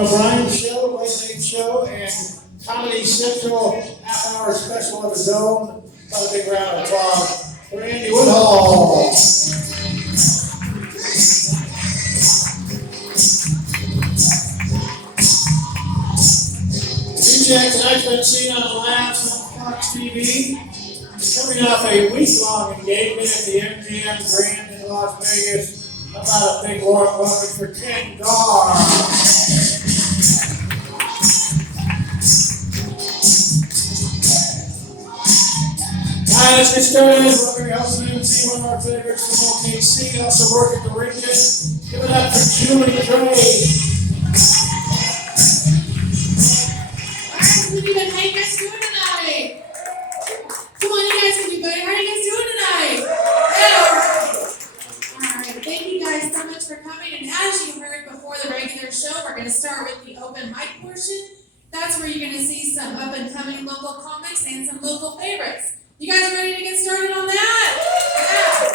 O'Brien Show, Late Night Show, and Comedy Central half-hour special of his own. Got a big round of applause for Andy Woodhall. DJ tonight's been seen on the Labs on Fox TV. Coming off a week-long engagement at the MGM Grand in Las Vegas. How about a big warm welcome for Ken Gar? Let's get started. We're going to help MC, one of our favorites from OKC, also working the Rincon. Give it up for Julie Gray. How you guys doing tonight? Come on, you guys can be better. How are you guys doing tonight? Yeah. Alright, thank you guys so much for coming. And as you heard before the regular show, we're going to start with the open mic portion. That's where you're going to see some up and coming local comics and some local favorites. You guys ready to get started on that? Yeah.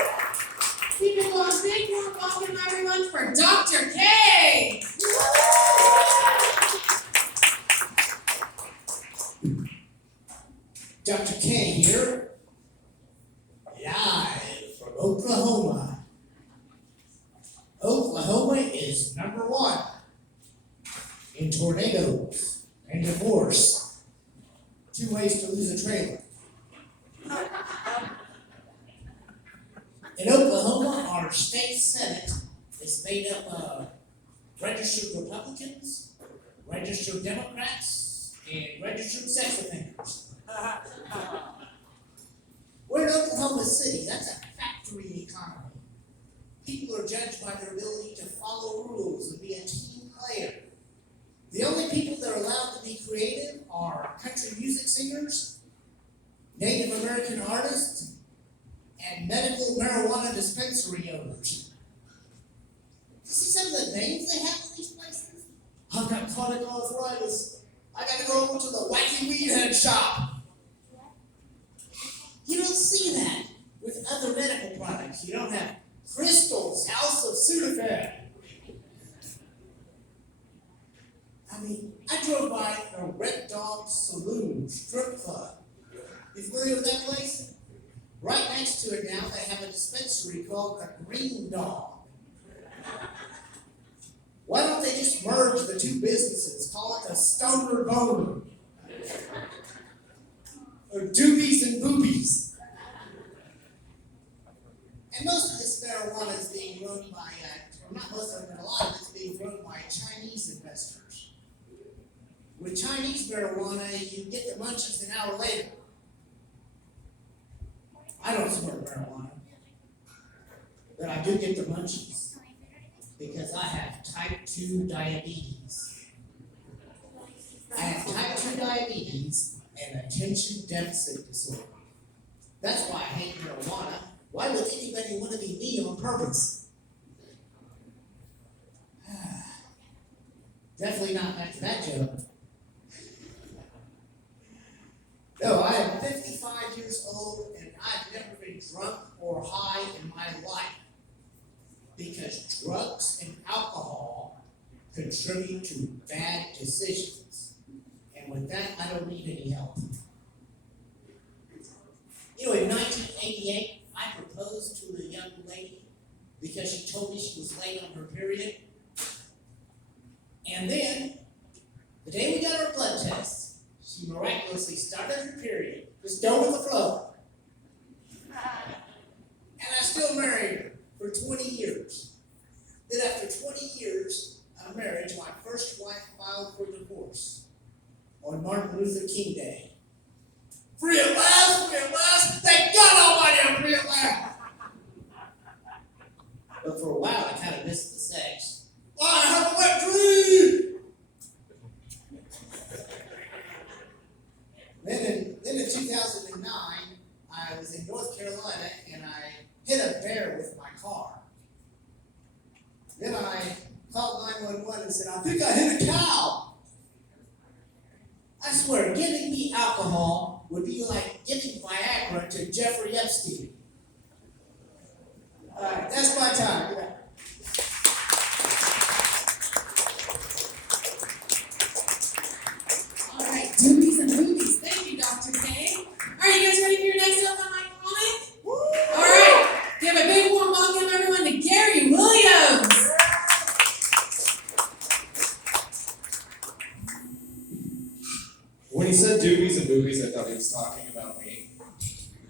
Keep it going. Big warm welcome everyone for Dr. K. Dr. K here, live from Oklahoma. Oklahoma is number one in tornadoes and divorce. 2 ways to lose a trailer. In Oklahoma, our state senate is made up of registered Republicans, registered Democrats, and registered sex offenders. We're in Oklahoma City. That's a factory economy. People are judged by their ability to follow rules and be a team player. The only people that are allowed to be creative are country music singers, Native American artists, and medical marijuana dispensary owners. You see some of the names they have in these places? I've got chronic arthritis. I got to go over to the wacky weed head shop. You don't see that with other medical products. You don't have Crystal's House of Sudafed. I mean, I drove by a Red Dog Saloon strip club. You familiar with that place? Right next to it now, they have a dispensary called the Green Dog. Why don't they just merge the two businesses? Call it the Stoner Boner. Or Doobies and Boobies. And most of this marijuana is being run by, or not most of it, but a lot of it's being run by Chinese investors. With Chinese marijuana, you get the munchies an hour later. I don't smoke marijuana, but I do get the munchies because I have type 2 diabetes. I have type 2 diabetes and attention deficit disorder. That's why I hate marijuana. Why would anybody want to be me on purpose? Definitely not after that joke. No, I am 55 years old and I've never been drunk or high in my life because drugs and alcohol contribute to bad decisions. And with that, I don't need any help. You know, in 1988, I proposed to a young lady because she told me she was late on her period. And then, the day we got our blood tests, she miraculously started her period, just go with the flow. And I still married her for 20 years. Then after 20 years of marriage, my first wife filed for divorce on Martin Luther King Day. Free at last, free at last, thank God Almighty I'm free at last. But for a while I kind of missed the sex. I have a wet dream. Then in 2009, I was in North Carolina and I hit a bear with my car. Then I called 911 and said, I think I hit a cow. I swear, giving me alcohol would be like giving Viagra to Jeffrey Epstein. All right, that's my time. right, you guys ready for your next open mic comment? All right, give a big warm welcome everyone to Gary Williams. When he said doobies and boobies, I thought he was talking about me.